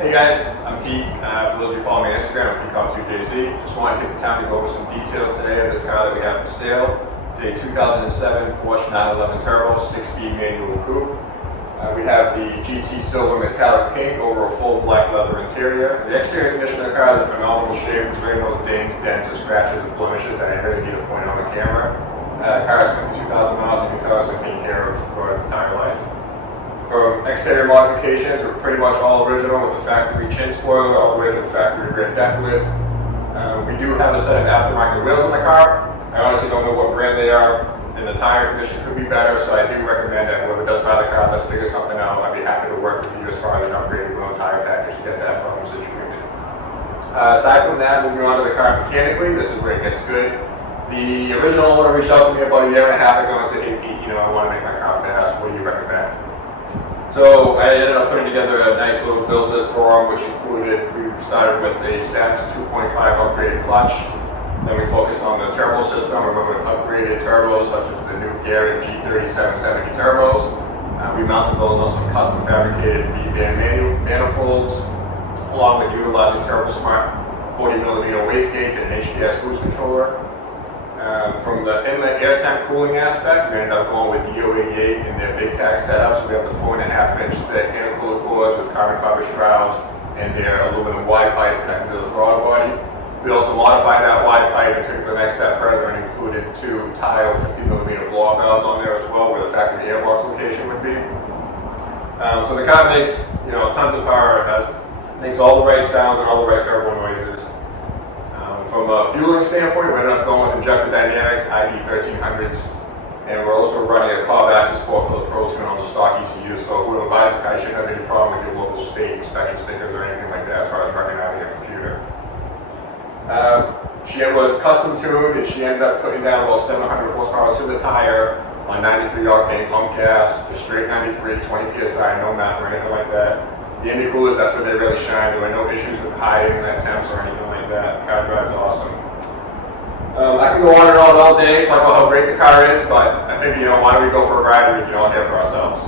Hey guys, I'm Pete. For those of you following me on Instagram, I'm Cobb2JZ. Just want to take the time to go over some details today of this car that we have for sale. It's a 2007 Porsche 911 Turbo 6-speed manual coupe. We have the GT silver metallic paint over a full black leather interior. The exterior condition of the car is in phenomenal shape. There's really no dings, dents, or scratches or blemishes that I really need to point on the camera. The car has 52,000 miles. You can tell it's been taken care of for its entire life. For exterior modifications, we're pretty much all original with the factory chin spoiler, all the way to the factory rear deck lid. We do have a set of aftermarket wheels on the car. I honestly don't know what brand they are, and the tire condition could be better, so I do recommend that whoever does buy the car, let's figure something out. I'd be happy to work with you as far as an upgraded wheel and tire package to get that problem situated. Aside from that, moving on to the car mechanically, this is where it gets good. The original owner reached out to me about a year and a half ago and said, hey Pete, I want to make my car fast, what do you recommend? So I ended up putting together a nice little build list for him, which included, we started with a Sach 2.5 upgraded clutch. Then we focused on the turbo system. We went with upgraded turbos such as the new Garrett ID1300cc turbos. We mounted those on some custom fabricated V-band manifolds, along with utilizing Turbosmart 40mm Wastegates and HKS Boost Controller. From the inlet air temp cooling aspect, we ended up going with DO88 in their big pack setup. So we have the 4.5-inch thick intercoolers with carbon fiber shrouds and their aluminum Y-Pipe connected to the throttle body. We also modified that Y-Pipe and took it the next step further and included two Tial 50mm blow valves on there as well, where the factory airbox location would be. So the car makes tons of power. It makes all the right sounds and all the right turbo noises. From a fueling standpoint, we ended up going with Injector Dynamics ID1300s, and we're also running a Cobb access port for the Pro Tune on the stock ECU. So whoever buys this car shouldn't have any problem with your local state inspection stickers or anything like that as far as recognizing your computer. She was custom tuned, and she ended up putting down about 700 horsepower to the tire on 93 octane pump gas, just straight 93, 20 psi, no math or anything like that. The Intercoolers, that's where they really shine. There were no issues with high inlet temps or anything like that. The car drives awesome. I can go on and on all day, talk about how great the car is, but I think, why don't we go for a ride and we can all hear for ourselves.